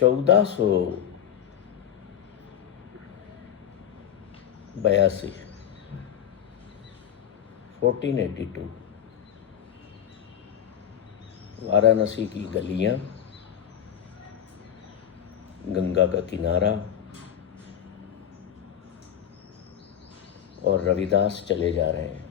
1482 1482 वाराणसी की गलियां, गंगा का किनारा, और रविदास चले जा रहे हैं।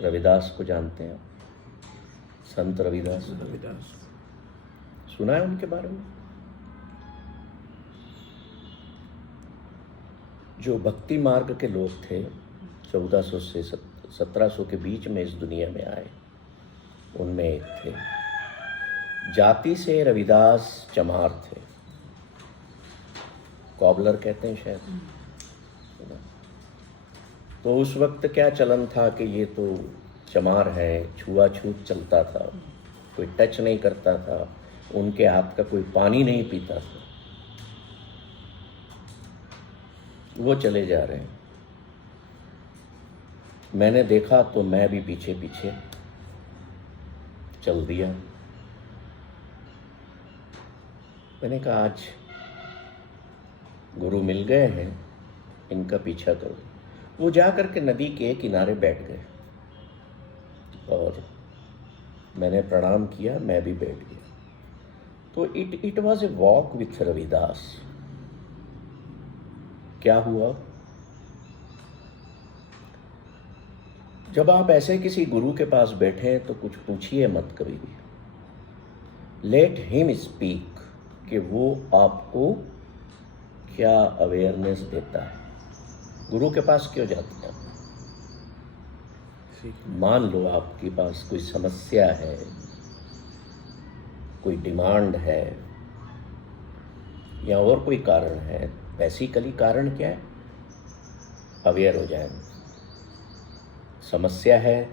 रविदास को जानते हैं? संत रविदास सुना है उनके बारे में? जो भक्ति मार्ग के लोग थे, 1400 से 1700 के बीच में इस दुनिया में आए, उनमें एक थे। जाति से रविदास चमार थे, कॉबलर कहते हैं शायद। तो उस वक्त क्या चलन था कि ये तो चमार है, छुआछूत चलता था, कोई टच नहीं करता था, उनके हाथ का कोई पानी नहीं पीता था। वो चले जा रहे हैं। मैंने देखा तो मैं भी पीछे पीछे चल दिया। मैंने कहा आज गुरु मिल गए हैं, इनका पीछा करो। वो जा कर के नदी के किनारे बैठ गए और मैंने प्रणाम किया, मैं भी बैठ गया। तो it was a walk with Ravidas. क्या हुआ? जब आप ऐसे किसी गुरु के पास बैठे तो कुछ पूछिए मत कभी भी। लेट हिम स्पीक, कि वो आपको क्या अवेयरनेस देता है। गुरु के पास क्यों जाते हैं? मान लो आपके पास कोई समस्या है, कोई डिमांड है, या और कोई कारण है। बेसिकली कारण क्या है? अवेयर हो जाए। समस्या है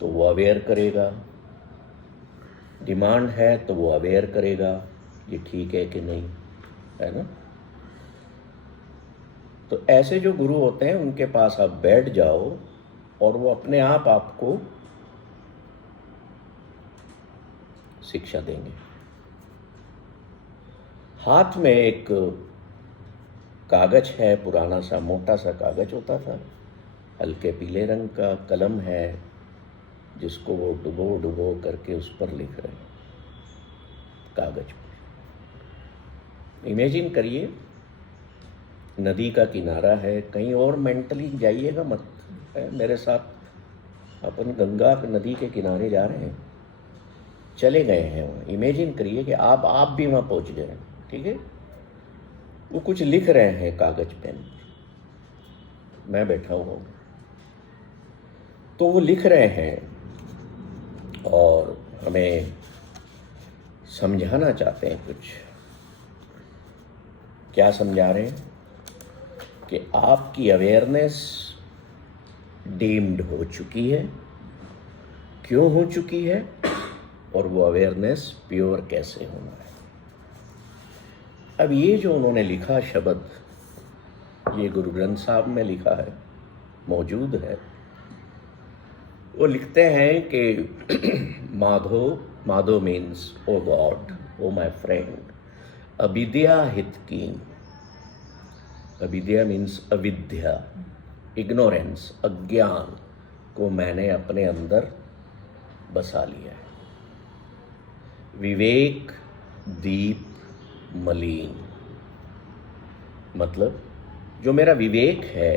तो वो अवेयर करेगा, डिमांड है तो वो अवेयर करेगा, ये ठीक है कि नहीं, है ना। तो ऐसे जो गुरु होते हैं उनके पास आप बैठ जाओ और वो अपने आप आपको शिक्षा देंगे। हाथ में एक कागज है, पुराना सा मोटा सा कागज होता था, हल्के पीले रंग का कलम है, जिसको वो डुबो डुबो करके उस पर लिख रहे हैं कागज पर। इमेजिन करिए नदी का किनारा है, कहीं और मेंटली जाइएगा मत, मेरे साथ अपन गंगा नदी के किनारे जा रहे हैं, चले गए हैं वहाँ। इमेजिन करिए कि आप भी वहाँ पहुँच गए, ठीक है। वो कुछ लिख रहे हैं कागज पेन पर, मैं बैठा हुआ हूँ। तो वो लिख रहे हैं और हमें समझाना चाहते हैं कुछ। क्या समझा रहे हैं? कि आपकी अवेयरनेस डीम्ड हो चुकी है, क्यों हो चुकी है, और वो अवेयरनेस प्योर कैसे होना है। अब ये जो उन्होंने लिखा शब्द, ये गुरु ग्रंथ साहब में लिखा है, मौजूद है। वो लिखते हैं कि Madho means O god, O my friend, अविद्या हित कीन। अविद्या मीन्स अविद्या, इग्नोरेंस, अज्ञान को मैंने अपने अंदर बसा लिया है। विवेक दीप मलिन, मतलब जो मेरा विवेक है,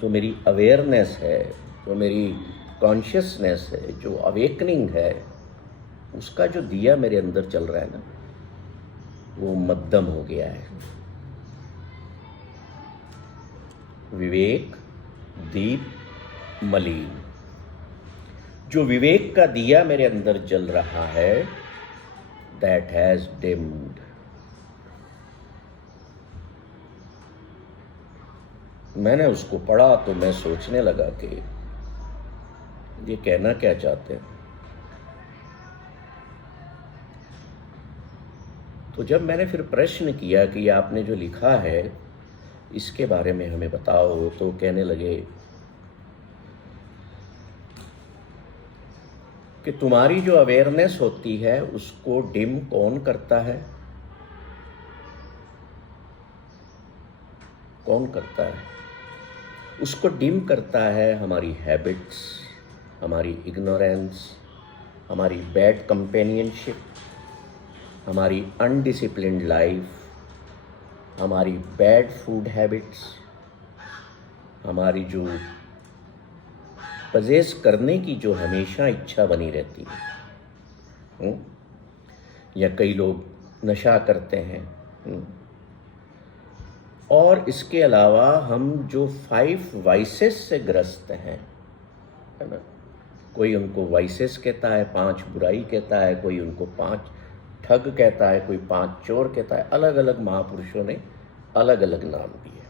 जो मेरी अवेयरनेस है, जो मेरी कॉन्शियसनेस है, जो अवेकनिंग है, उसका जो दिया मेरे अंदर चल रहा है ना, वो मध्यम हो गया है। विवेक दीप मलिन। जो विवेक का दिया मेरे अंदर जल रहा है, दैट हैज डिम्ड। मैंने उसको पढ़ा तो मैं सोचने लगा कि ये कहना क्या चाहते हैं। तो जब मैंने फिर प्रश्न किया कि आपने जो लिखा है इसके बारे में हमें बताओ, तो कहने लगे कि तुम्हारी जो अवेयरनेस होती है उसको डिम कौन करता है? कौन करता है? उसको डिम करता है हमारी हैबिट्स, हमारी इग्नोरेंस, हमारी बैड कंपेनियनशिप, हमारी अनडिसिप्लिन्ड लाइफ, हमारी बैड फूड हैबिट्स, हमारी जो पजेस करने की जो हमेशा इच्छा बनी रहती है। या कई लोग नशा करते हैं। और इसके अलावा हम जो 5 वाइसेस से ग्रस्त हैं, है ना, कोई उनको वाइसेस कहता है, 5 बुराई कहता है, कोई उनको 5 ठग कहता है, कोई 5 चोर कहता है। अलग अलग महापुरुषों ने अलग अलग नाम दिए।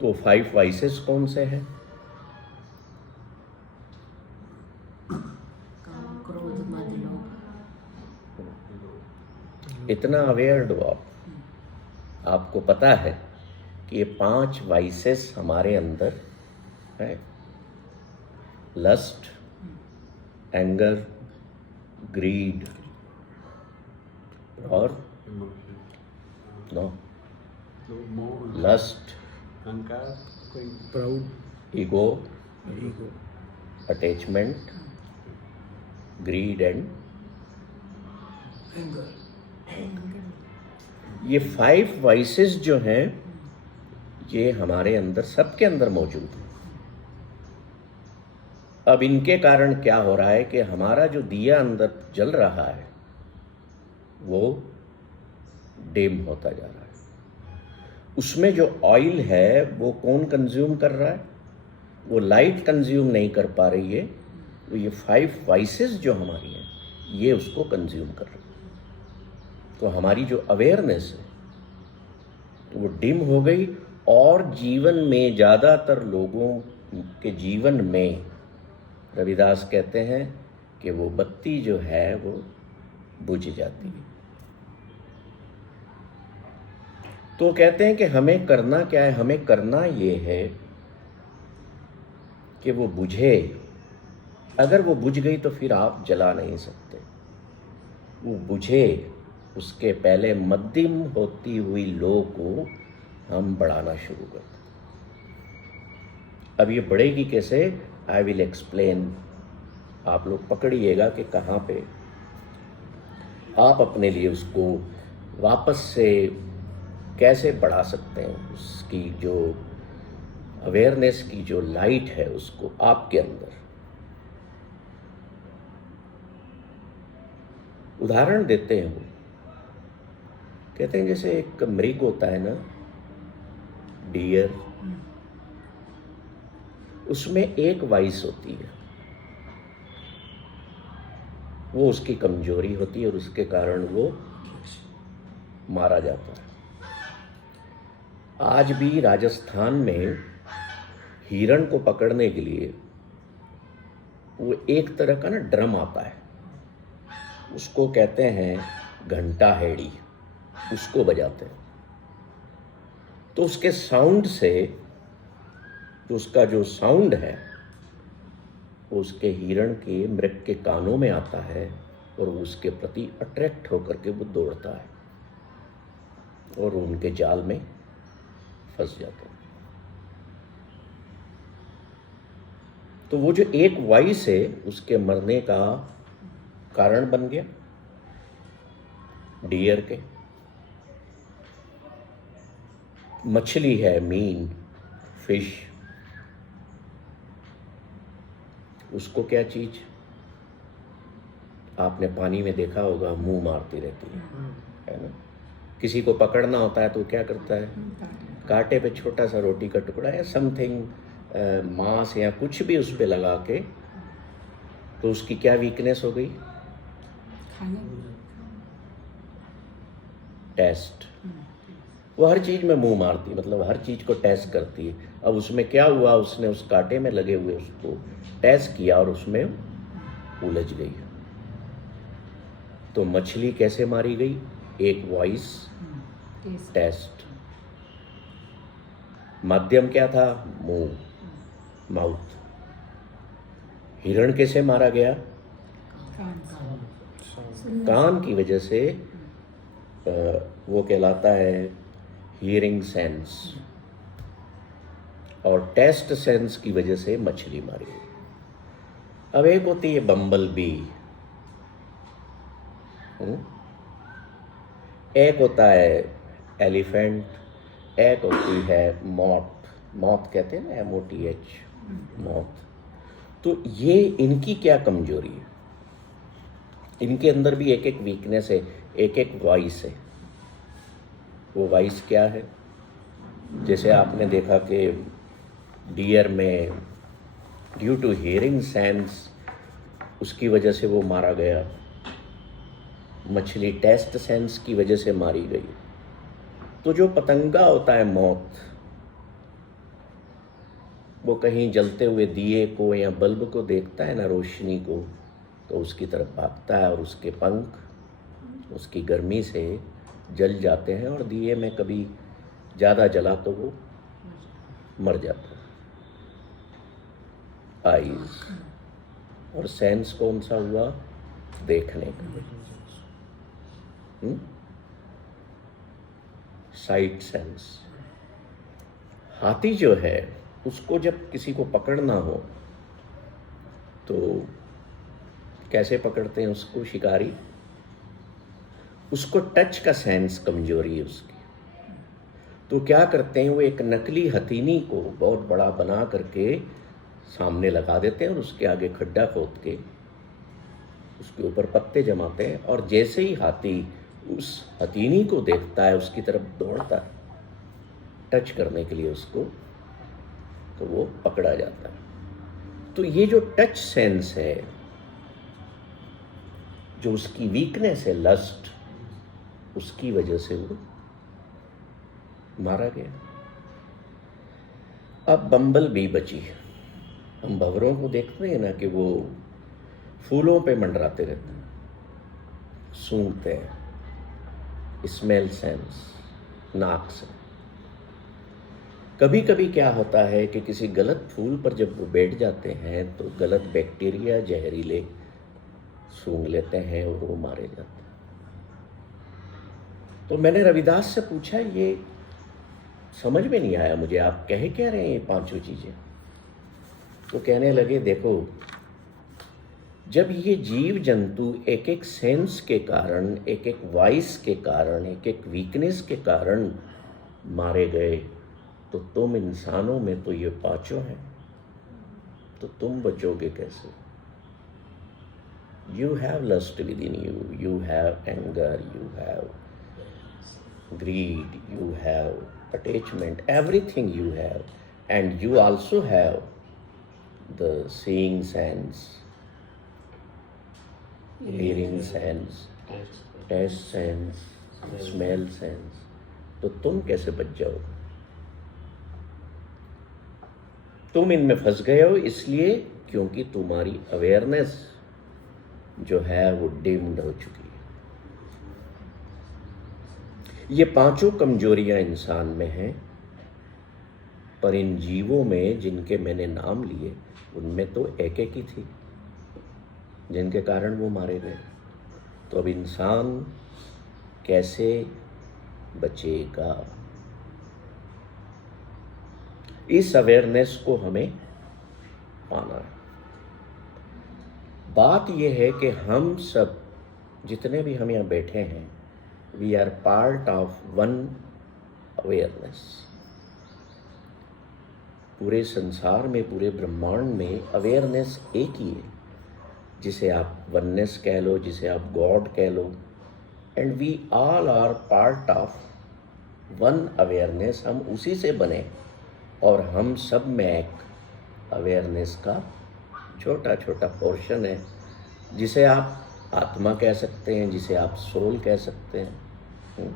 तो 5 वाइसेस कौन से हैं? इतना अवेयर्ड हो आपको पता है कि ये 5 वाइसेस हमारे अंदर है। लस्ट, एंगर, ग्रीड और no lust, proud, ego, attachment, greed and ये 5 वाइसेस जो हैं ये हमारे अंदर, सबके अंदर मौजूद है। अब इनके कारण क्या हो रहा है कि हमारा जो दिया अंदर जल रहा है वो डिम होता जा रहा है। उसमें जो ऑयल है वो कौन कंज्यूम कर रहा है? वो लाइट कंज्यूम नहीं कर पा रही है, वो ये 5 वाइसेस जो हमारी हैं ये उसको कंज्यूम कर रही है। तो हमारी जो अवेयरनेस है वो डिम हो गई। और जीवन में ज़्यादातर लोगों के जीवन में रविदास कहते हैं कि वो बत्ती जो है वो बुझ जाती है। तो कहते हैं कि हमें करना क्या है? हमें करना ये है कि वो बुझे। अगर वो बुझ गई तो फिर आप जला नहीं सकते। वो बुझे, उसके पहले मध्यम होती हुई लो को हम बढ़ाना शुरू कर दें। अब ये बढ़ेगी कैसे? I will explain. आप लोग पकड़िएगा कि कहाँ पे आप अपने लिए उसको वापस से कैसे बढ़ा सकते हैं। उसकी जो अवेयरनेस की जो लाइट है उसको आपके अंदर। उदाहरण देते हैं। कहते हैं जैसे एक मृग होता है ना, डियर, उसमें एक वाइस होती है, वो उसकी कमजोरी होती है और उसके कारण वो मारा जाता है। आज भी राजस्थान में हिरण को पकड़ने के लिए वो एक तरह का ना ड्रम आता है, उसको कहते हैं घंटा हेड़ी, उसको बजाते हैं। तो उसके साउंड से, तो उसका जो साउंड है वो उसके हिरण के, मृग के कानों में आता है और वो उसके प्रति अट्रैक्ट होकर के वो दौड़ता है और उनके जाल में फंस जाता है। तो वो जो एक वॉइस है उसके मरने का कारण बन गया डियर के। मछली है, मीन, फिश, उसको क्या चीज आपने पानी में देखा होगा, मुंह मारती रहती है ना। किसी को पकड़ना होता है तो क्या करता है? कांटे पे छोटा सा रोटी का टुकड़ा या समथिंग, मांस या कुछ भी उस पे लगा के, तो उसकी क्या वीकनेस हो गई? टेस्ट। वो हर चीज में मुंह मारती है, मतलब हर चीज को टेस्ट करती है। अब उसमें क्या हुआ, उसने उस कांटे में लगे हुए उसको टेस्ट किया और उसमें उलझ गई। तो मछली कैसे मारी गई? एक वॉइस, टेस्ट। माध्यम क्या था? मुंह, माउथ। हिरण कैसे मारा गया? कान की वजह से। वो कहलाता है हियरिंग सेंस, और टेस्ट सेंस की वजह से मछली मारी गई। अब एक होती है बम्बल बी, एक होता है एलिफेंट, एक होती है मॉथ। मॉथ कहते हैं ना, MOTH, मॉथ। तो ये इनकी क्या कमजोरी है? इनके अंदर भी एक एक वीकनेस है, एक एक वॉइस है। वो वॉइस क्या है? जैसे आपने देखा कि डियर में ड्यू टू हियरिंग सेंस उसकी वजह से वो मारा गया, मछली टेस्ट सेंस की वजह से मारी गई। तो जो पतंगा होता है मौत, वो कहीं जलते हुए दिए को या बल्ब को देखता है ना, रोशनी को, तो उसकी तरफ भागता है और उसके पंख उसकी गर्मी से जल जाते हैं और दिए में कभी ज़्यादा जला तो वो मर जाता है। आईज और सेंस कौन सा हुआ? देखने का, साइट सेंस। हाथी जो है उसको जब किसी को पकड़ना हो तो कैसे पकड़ते हैं उसको शिकारी? उसको टच का सेंस कमजोरी है उसकी। तो क्या करते हैं, वो एक नकली हथीनी को बहुत बड़ा बना करके सामने लगा देते हैं और उसके आगे खड्डा खोद के उसके ऊपर पत्ते जमाते हैं, और जैसे ही हाथी उस हथीनी को देखता है उसकी तरफ दौड़ता है टच करने के लिए उसको, तो वो पकड़ा जाता है। तो ये जो टच सेंस है, जो उसकी वीकनेस है लस्ट, उसकी वजह से वो मारा गया। अब बम्बल बी बची। हम भंवरों को देखते हैं ना कि वो फूलों पे मंडराते रहते हैं, सूंघते हैं, स्मेल सेंस नाक से। कभी कभी क्या होता है कि किसी गलत फूल पर जब वो बैठ जाते हैं तो गलत बैक्टीरिया जहरीले सूंघ लेते हैं और वो मारे जाते हैं। तो मैंने रविदास से पूछा, ये समझ में नहीं आया मुझे, आप कह क्या रहे हैं ये पांचों चीजें? तो कहने लगे, देखो, जब ये जीव जंतु एक एक सेंस के कारण, एक एक वॉइस के कारण, एक एक वीकनेस के कारण मारे गए, तो तुम इंसानों में तो ये पांचों हैं, तो तुम बचोगे कैसे? You have lust within you, you have anger, you have greed, you have attachment, everything you have, and you also have the seeing sense, hearing sense, taste sense, smell sense, तो तुम कैसे बच जाओगे? तुम इनमें फंस गए हो इसलिए क्योंकि तुम्हारी अवेयरनेस जो है वो डिम्ड हो चुकी है। ये पांचों कमजोरियां इंसान में हैं, पर इन जीवों में जिनके मैंने नाम लिए उनमें तो एक एक ही थी जिनके कारण वो मारे गए। तो अब इंसान कैसे बचेगा? इस अवेयरनेस को हमें पाना है। बात यह है कि हम सब जितने भी हम यहाँ बैठे हैं, we are part of one awareness. पूरे संसार में, पूरे ब्रह्मांड में अवेयरनेस एक ही है, जिसे आप वननेस कह लो, जिसे आप गॉड कह लो, and we all are part of one awareness. हम उसी से बने और हम सब में एक अवेयरनेस का छोटा छोटा पोर्शन है, जिसे आप आत्मा कह सकते हैं, जिसे आप सोल कह सकते हैं।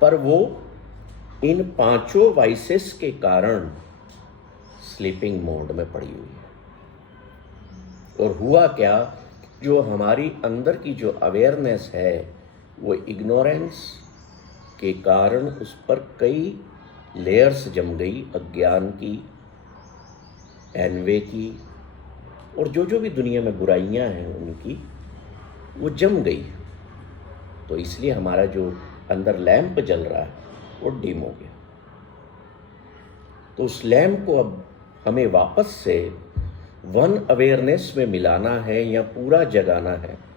पर वो इन पांचों वाइसेस के कारण स्लीपिंग मोड में पड़ी हुई है। और हुआ क्या, जो हमारी अंदर की जो अवेयरनेस है वो इग्नोरेंस के कारण उस पर कई लेयर्स जम गई, अज्ञान की, एनवे की, और जो जो भी दुनिया में बुराइयां हैं उनकी, वो जम गई। तो इसलिए हमारा जो अंदर लैंप जल रहा है वो डिम हो गया। तो उस लैम्प को अब हमें वापस से वन अवेयरनेस में मिलाना है या पूरा जगाना है।